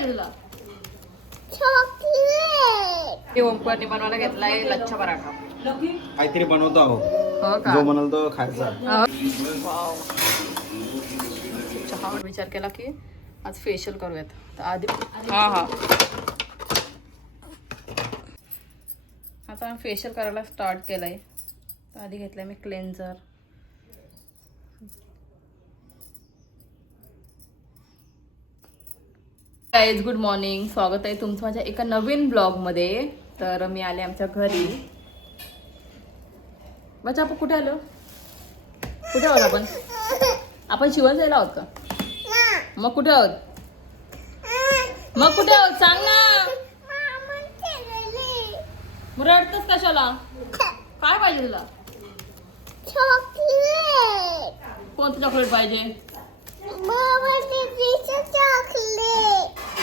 पाहिजे तुला? चॉकलेट. हे ओमकारने बनवायला घेतलाय लच्छा पराठा. काहीतरी बनवतो आहो. हो का? जो म्हणाल तो खायचा. वाव. चहावर विचार केला की आज फेशियल करूयात. तर आधी हा आता फेशियल करायला स्टार्ट केलंय. तर आधी घेतलंय मी क्लेन्झर. Guys good morning. स्वागत आहे तुमचं माझ्या एका नवीन ब्लॉगमध्ये. तर मी आले आमच्या घरी. बच्चा आपण कुठे आलो? कुठे आहोत आपण शिवण जायला आहोत का? मग कुठे आहोत? सांग ना. रडतच कशाला? काय पाहिजे तुला? चॉकलेट. कोणतं चॉकलेट पाहिजे?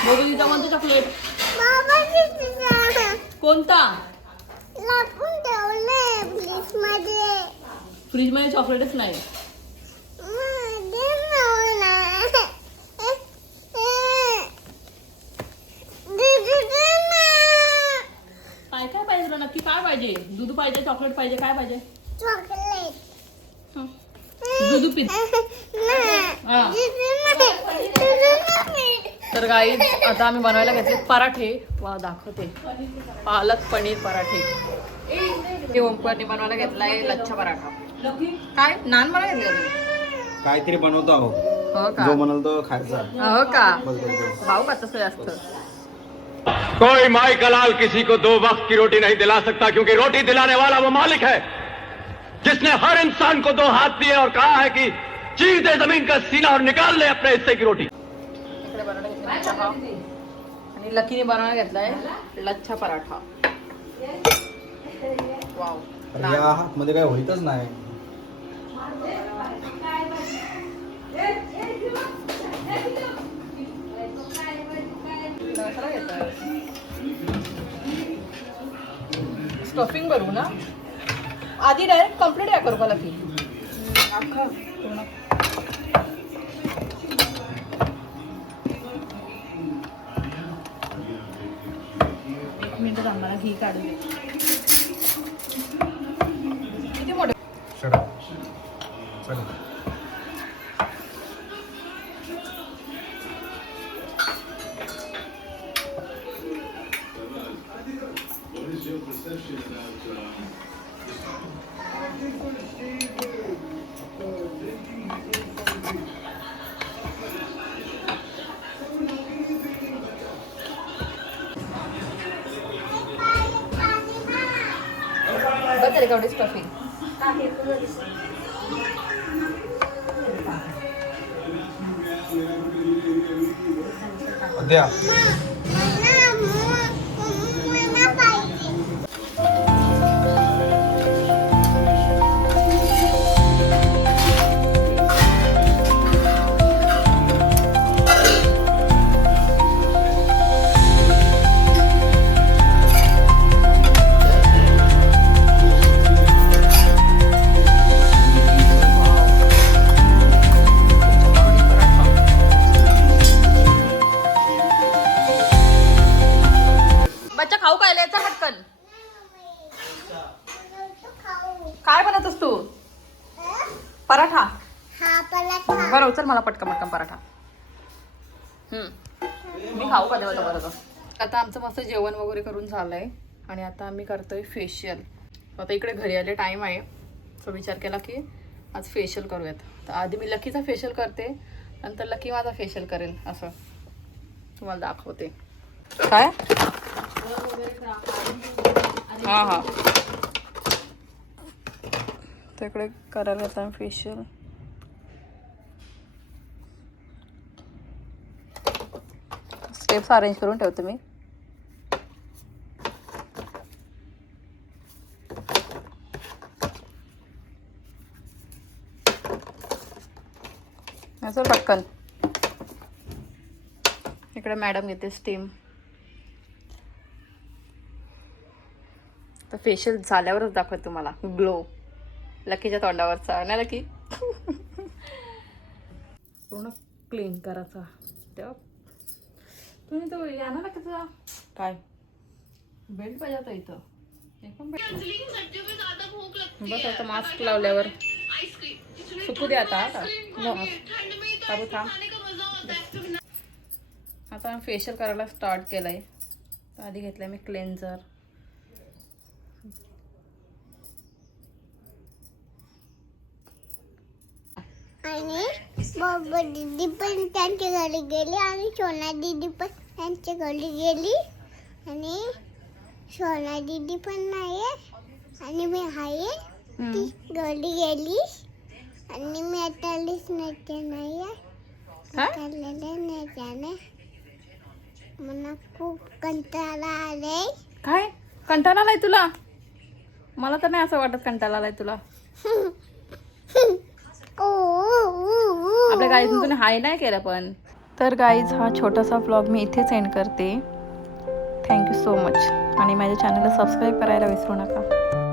मोबाईलचा कोणतं चॉकलेट? कोणता? फ्रीज मध्ये चॉकलेटच नाही. काय काय पाहिजे तुला नक्की? काय पाहिजे? दूध पाहिजे, चॉकलेट पाहिजे, काय पाहिजे? चॉकलेट. दूध पी. तर गाईज आता आम्ही बनवायला घेतले पराठे. वा दाखवते. पालक पनीर पराठे. हे ओमकारने बनवायला घेतलाय लच्छा पराठा. काय नान बनवायला घेतले? काहीतरी बनवतो आहो. हो का? जो म्हणाल तो खायचा. हो का? भाऊ का तसं जास्त? कोई माई का लाल किसी को दो वक्त की रोटी नहीं दिला सकता, क्योंकि रोटी दिलाने वाला वो मालिक है जिसने हर इंसान को दो हाथ दिए और कहा है कि चीर दे जमीन का सीना और निकाल ले अपने हिस्से की रोटी. इकडे बनवायला घेतलाय चहा आणि लकीने बनवायला घेतलाय लच्छा पराठा. वाव. या मध्ये काय होईतच नाही. स्टफिंग भरू ना आधी? डायरेक्ट कम्प्लीट या करू का लकी? एक मिनिट थांबा, घी काढू दे. किती मोठे? बघ तेवढी स्टफिंग. द्या. बच्चा खाऊ काय यायचा हटकन? काय बनवतोस तू? पराठा. बरं चल मला पटकन पराठा. मी खाऊ का देवा बरं. आता आमचं मस्त जेवण वगैरे करून झालंय आणि आता आम्ही करतोय फेशियल. आता इकडे घरी आले टाइम आहे, सो विचार केला की आज फेशियल करूयात. तर आधी मी लकीचा फेशियल करते, नंतर लकी माझा फेशियल करेल. असं तुम्हाला दाखवते. काय हा तिकडे करायला आता फेशियल. स्टेप्स अरेंज करून ठेवते मी. असं पटकन. इकडे मॅडम घेते स्टीम. तर फेशियल झाल्यावरच दाखवते तुम्हाला ग्लो लकीच्या तोंडावरचा ना. लकी पूर्ण क्लीन करायचा तेव्हा तुम्ही तो येणार ना तुझा काय बेल्ट पाहिजे होता इथं हे पण belt. बस आता मास्क लावल्यावर सुकू दे आता बाबू थांब आता फेशियल करायला स्टार्ट केलंय तर आधी घेतलंय मी क्लेन्झर आणि बाबा दीदी पण त्यांच्या घरी गेली आणि सोना दीदी पण त्यांच्या घरी गेली आणि सोना दीदी पण नाही आणि मी आहे ती घरी गेली आणि मी आता लिस्टचे नाही नाही जाणे मला खूप कंटाळा आले काय कंटाळा आलाय तुला मला तर नाही असं वाटत कंटाळा आलाय तुला आपल्या गाईज तुम्ही हाय नाही केलं पण तर गाईज हा छोटासा व्लॉग मी इथेच एंड करते थँक्यू सो मच आणि माझ्या चॅनलला सबस्क्राईब करायला विसरू नका